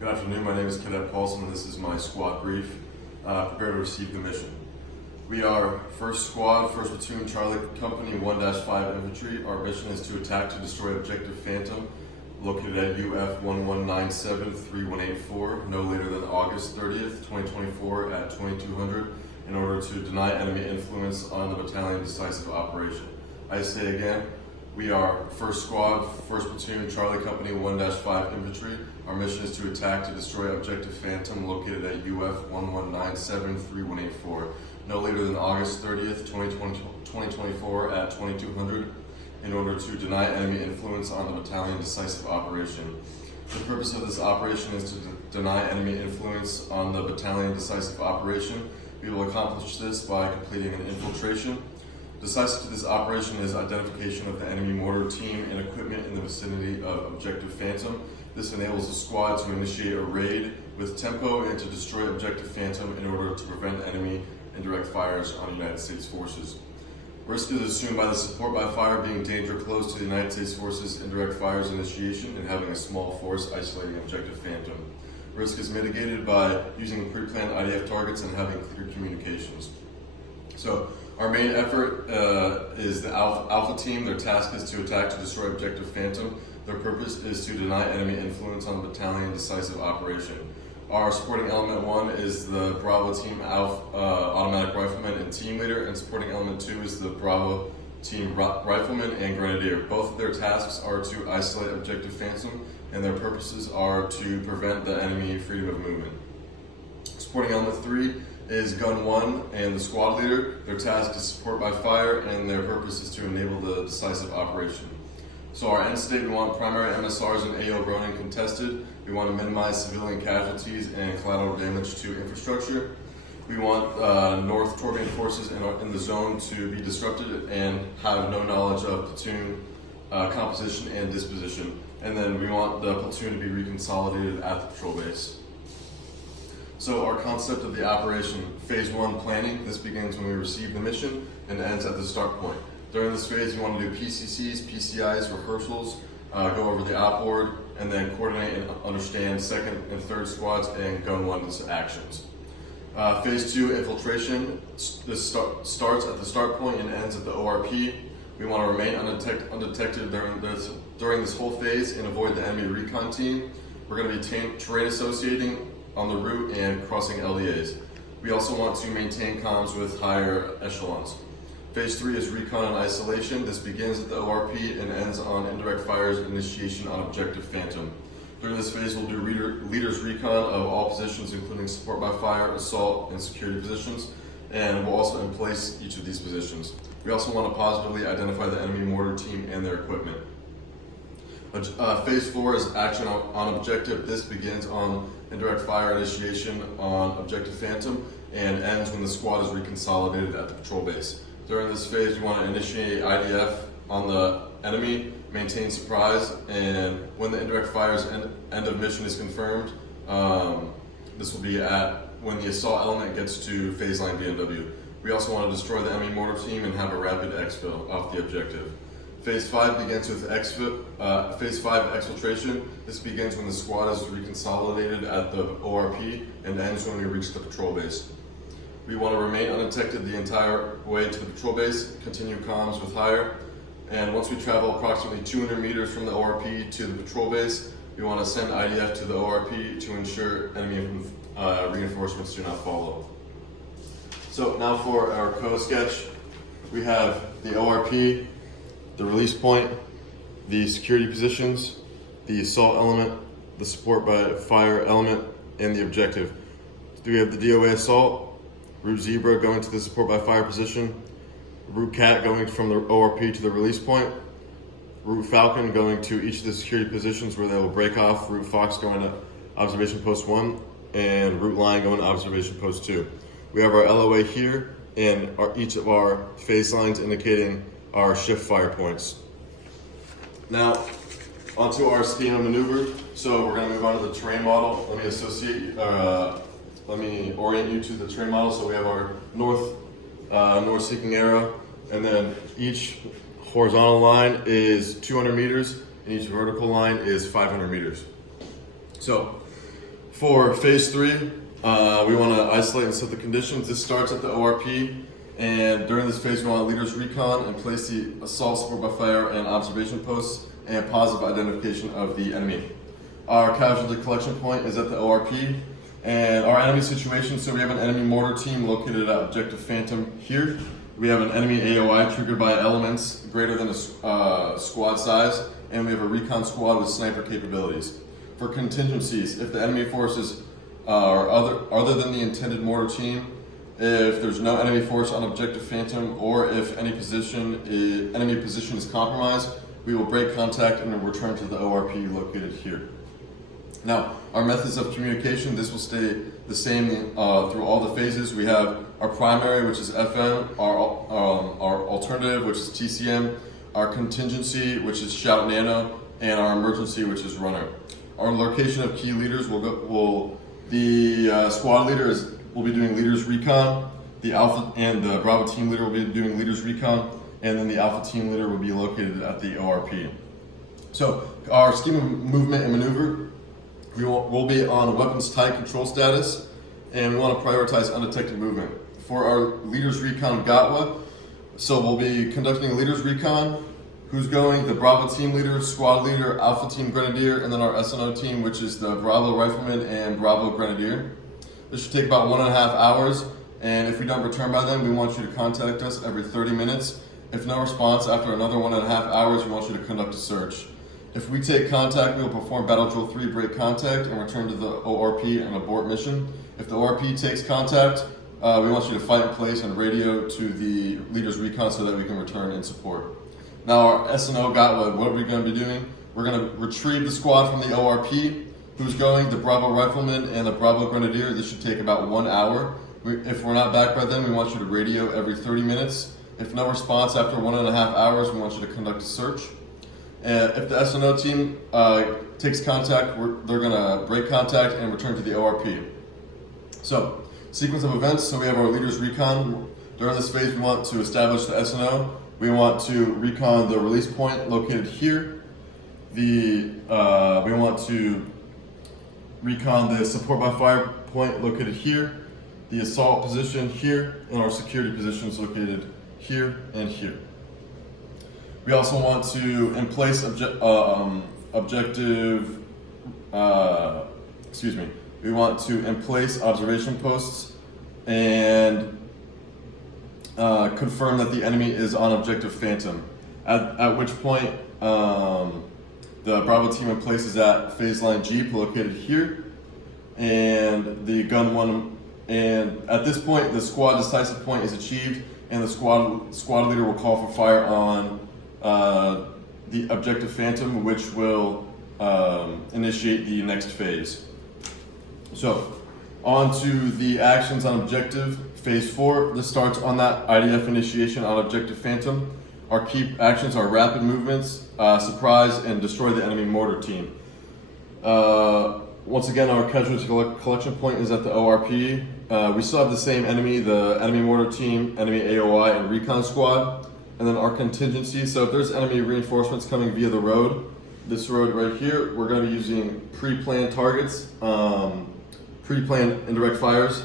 Good afternoon, my name is Peyton Paulson and this is my squad brief. Prepare to receive the mission. We are 1st Squad, 1st Platoon, Charlie Company, 1-5 Infantry. Our mission is to attack to destroy Objective Phantom, located at UF 1197-3184, no later than August 30th, 2024 at 2200, in order to deny enemy influence on the battalion decisive operation. I say again, we are 1st Squad, 1st Platoon, Charlie Company, 1-5 Infantry. Our mission is to attack to destroy Objective Phantom located at UF 1197-3184, no later than August 30th, 2024 at 2200, in order to deny enemy influence on the battalion decisive operation. The purpose of this operation is to deny enemy influence on the battalion decisive operation. We will accomplish this by completing an infiltration. Decisive to this operation is identification of the enemy mortar team and equipment in the vicinity of Objective Phantom. This enables the squad to initiate a raid with tempo and to destroy Objective Phantom in order to prevent enemy indirect fires on United States forces. Risk is assumed by the support by fire being danger close to the United States forces indirect fires initiation and having a small force isolating Objective Phantom. Risk is mitigated by using pre-planned IDF targets and having clear communications. So our main effort is the Alpha team. Their task is to attack to destroy Objective Phantom. Their purpose is to deny enemy influence on the battalion decisive operation. Our supporting element 1 is the Bravo team Alpha automatic rifleman and team leader, and supporting element 2 is the Bravo team rifleman and grenadier. Both of their tasks are to isolate Objective Phantom, and their purposes are to prevent the enemy freedom of movement. Supporting element 3 is Gun 1 and the squad leader. Their task is support by fire, and their purpose is to enable the decisive operation. So our end state, we want primary MSRs and AO Ronin contested. We want to minimize civilian casualties and collateral damage to infrastructure. We want North Torbian forces in the zone to be disrupted and have no knowledge of platoon composition and disposition. And then we want the platoon to be reconsolidated at the patrol base. So our concept of the operation, phase 1 planning. This begins when we receive the mission and ends at the start point. During this phase, you want to do PCCs, PCIs, rehearsals, go over the outboard, and then coordinate and understand 2nd and 3rd squads and Gun 1's actions. Phase 2, infiltration. This starts at the start point and ends at the ORP. We want to remain undetected during this whole phase and avoid the enemy recon team. We're going to be terrain associating on the route and crossing LEAs. We also want to maintain comms with higher echelons. Phase 3 is recon and isolation. This begins at the ORP and ends on indirect fires initiation on Objective Phantom. During this phase, we'll do leaders recon of all positions, including support by fire, assault, and security positions, and we'll also emplace each of these positions. We also want to positively identify the enemy mortar team and their equipment. Phase 4 is action on objective. This begins on indirect fire initiation on Objective Phantom and ends when the squad is reconsolidated at the patrol base. During this phase, you want to initiate IDF on the enemy, maintain surprise, and when the indirect fire's end of mission is confirmed, this will be when the assault element gets to phase line DMW. We also want to destroy the enemy mortar team and have a rapid exfil off the objective. Phase 5 begins with phase 5 exfiltration. This begins when the squad is reconsolidated at the ORP and ends when we reach the patrol base. We want to remain undetected the entire way to the patrol base, continue comms with higher, and once we travel approximately 200 meters from the ORP to the patrol base, we want to send IDF to the ORP to ensure enemy reinforcements do not follow. So now for our co-sketch, we have the ORP, the release point, the security positions, the assault element, the support by fire element, and the objective. So we have the DOA assault, Route Zebra going to the support by fire position, Route Cat going from the ORP to the release point, Route Falcon going to each of the security positions where they will break off, Route Fox going to observation post 1, and Route Lion going to observation post 2. We have our LOA here and each of our phase lines indicating our shift fire points. Now, onto our schema maneuver. So we're going to move on to the terrain model. Let me orient you to the terrain model. So we have our north seeking arrow, and then each horizontal line is 200 meters, and each vertical line is 500 meters. So For phase 3, we want to isolate and set the conditions. This starts at the ORP, and during this phase we want leaders recon and place the assault, support by fire, and observation posts and positive identification of the enemy. Our casualty collection point is at the ORP, and our enemy situation, so we have an enemy mortar team located at Objective Phantom here. We have an enemy AOI triggered by elements greater than a squad size, and we have a recon squad with sniper capabilities. For contingencies, if the enemy forces are other than the intended mortar team, if there's no enemy force on Objective Phantom, or if enemy position is compromised, we will break contact and return to the ORP located here. Now, our methods of communication, this will stay the same through all the phases. We have our primary, which is FM, our alternative, which is TCM, our contingency, which is Shout Nano, and our emergency, which is Runner. Our location of key leaders the squad leader will be doing leaders recon, the Alpha and the Bravo team leader will be doing leaders recon, and then the Alpha team leader will be located at the ORP. So our scheme of movement and maneuver, we'll be on weapons tight control status, and we want to prioritize undetected movement. For our leaders recon Gatwa, so we'll be conducting a leaders recon. Who's going? The Bravo team leader, squad leader, Alpha team grenadier, and then our SNO team, which is the Bravo rifleman and Bravo grenadier. This should take about 1.5 hours, and if we don't return by then, we want you to contact us every 30 minutes. If no response after another 1.5 hours, we want you to conduct a search. If we take contact, we will perform Battle Drill 3, break contact, and return to the ORP and abort mission. If the ORP takes contact, we want you to fight in place and radio to the leaders recon so that we can return and support. Now our SNO Gatwa, what are we going to be doing? We're going to retrieve the squad from the ORP. Who's going? The Bravo rifleman and the Bravo grenadier. This should take about 1 hour. If we're not back by then, we want you to radio every 30 minutes. If no response after 1.5 hours, we want you to conduct a search. If the SNO team takes contact, they're going to break contact and return to the ORP. So, sequence of events. So we have our leaders recon. During this phase, we want to establish the SNO. We want to recon the release point located here. We want to recon the support by fire point located here, the assault position here, and our security positions located here and here. We also want to in place we want to in place observation posts and confirm that the enemy is on Objective Phantom. At which point, the Bravo team in place is at phase line Jeep located here, and the gun one. And at this point, the squad decisive point is achieved, and the squad leader will call for fire on the Objective Phantom, which will initiate the next phase. So, on to the actions on Objective Phase 4. This starts on that IDF initiation on Objective Phantom. Our key actions are rapid movements, surprise, and destroy the enemy mortar team. Once again, our casualty collection point is at the ORP. We still have the same enemy, the enemy mortar team, enemy AOI, and recon squad. And then our contingency, so if there's enemy reinforcements coming via the road, this road right here, we're going to be using pre-planned targets, pre-planned indirect fires.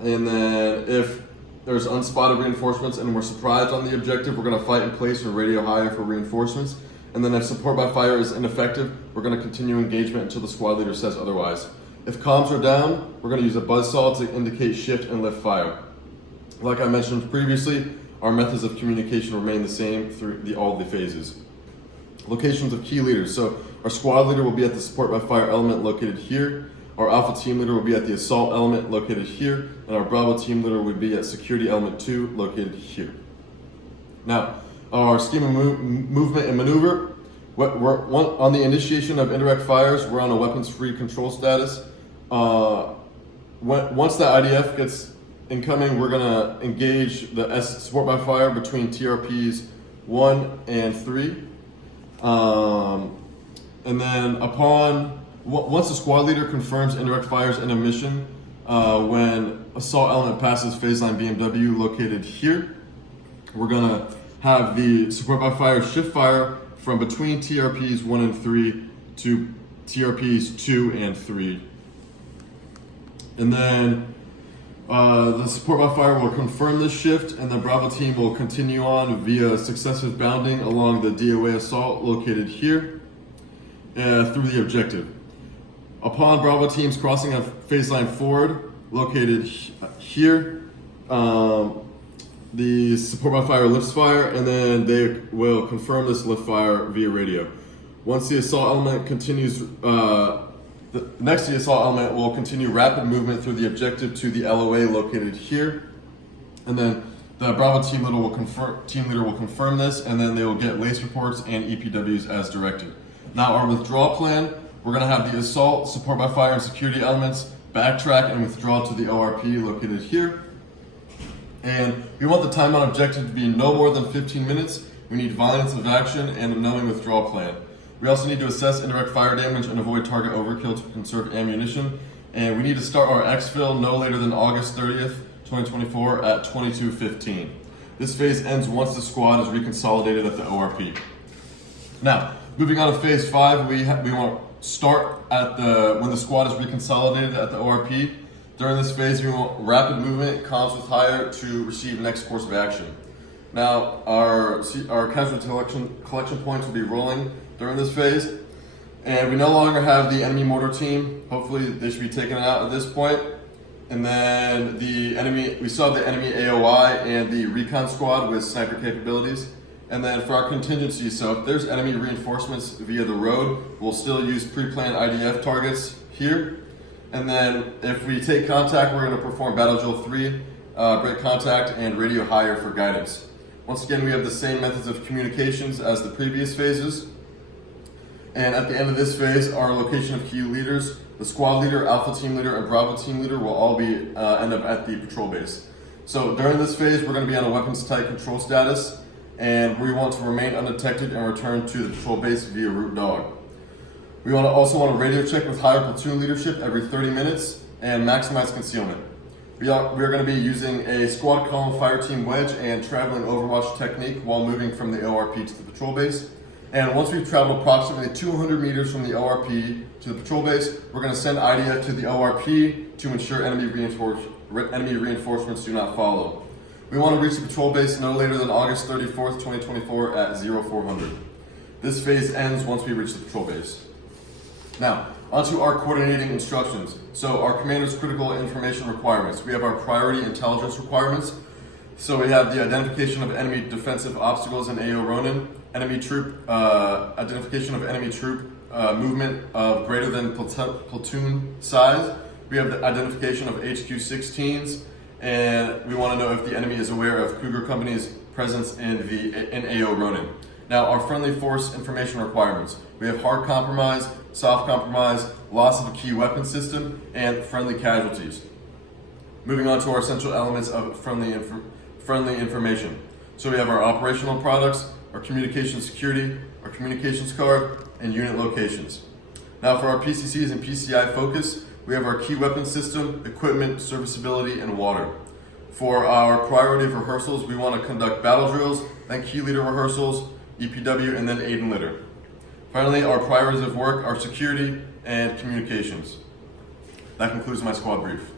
And then if there's unspotted reinforcements and we're surprised on the objective, we're going to fight in place and radio higher for reinforcements. And then if support by fire is ineffective, we're going to continue engagement until the squad leader says otherwise. If comms are down, we're going to use a buzzsaw to indicate shift and lift fire. Like I mentioned previously, our methods of communication remain the same through all the phases. Locations of key leaders. So our squad leader will be at the support by fire element located here. Our Alpha team leader will be at the assault element located here. And our Bravo team leader will be at security element 2 located here. Now, our scheme of movement and maneuver. On the initiation of indirect fires, we're on a weapons-free control status. Once the IDF gets incoming, we're going to engage the support by fire between TRPs 1 and 3. And then once the squad leader confirms indirect fires in a mission, when assault element passes phase line BMW located here, we're going to have the support by fire shift fire from between TRPs 1 and 3 to TRPs 2 and 3. And then the support by fire will confirm this shift, and the Bravo team will continue on via successive bounding along the DOA assault located here through the objective. Upon Bravo teams crossing a phase line forward located here, the support by fire lifts fire, and then they will confirm this lift fire via radio. Once the assault element continues, next the assault element will continue rapid movement through the objective to the LOA located here, and then the Bravo team leader will confirm this, and then they will get lace reports and EPWs as directed. Now our withdrawal plan, we're going to have the assault, support by fire, and security elements backtrack and withdraw to the ORP located here. And we want the time on objective to be no more than 15 minutes. We need violence of action and a knowing withdrawal plan. We also need to assess indirect fire damage and avoid target overkill to conserve ammunition. And we need to start our exfil no later than August 30th, 2024 at 22:15. This phase ends once the squad is reconsolidated at the ORP. Now, moving on to phase 5, we want to start at when the squad is reconsolidated at the ORP. During this phase, we want rapid movement, comms with hire to receive next course of action. Now, our casualty collection points will be rolling during this phase, and we no longer have the enemy mortar team. Hopefully, they should be taken out at this point. And then we still have the enemy AOI and the recon squad with sniper capabilities. And then for our contingency, so if there's enemy reinforcements via the road, we'll still use pre-planned IDF targets here. And then if we take contact, we're going to perform Battle Drill 3, break contact, and radio hire for guidance. Once again, we have the same methods of communications as the previous phases. And at the end of this phase, our location of key leaders, the squad leader, alpha team leader, and Bravo team leader will all be end up at the patrol base. So during this phase, we're going to be on a weapons tight control status, and we want to remain undetected and return to the patrol base via route dog. We also want to radio check with higher platoon leadership every 30 minutes and maximize concealment. We are going to be using a squad column fire team wedge and traveling overwatch technique while moving from the ORP to the patrol base. And once we've traveled approximately 200 meters from the ORP to the patrol base, we're going to send IDF to the ORP to ensure enemy reinforcements do not follow. We want to reach the patrol base no later than August 34th, 2024 at 0400. This phase ends once we reach the patrol base. Now, onto our coordinating instructions. So our commander's critical information requirements. We have our priority intelligence requirements. So we have the identification of enemy defensive obstacles in AO Ronin, enemy troop, identification of enemy troop movement of greater than platoon size. We have the identification of HQ-16s, and we want to know if the enemy is aware of Cougar Company's presence in AO Ronin. Now, our friendly force information requirements. We have hard compromise, soft compromise, loss of a key weapon system, and friendly casualties. Moving on to our essential elements of friendly information. So we have our operational products, our communication security, our communications card, and unit locations. Now for our PCCs and PCI focus, we have our key weapon system, equipment, serviceability, and water. For our priority of rehearsals, we want to conduct battle drills, then key leader rehearsals, EPW, and then aid and litter. Finally, our priorities of work are security and communications. That concludes my squad brief.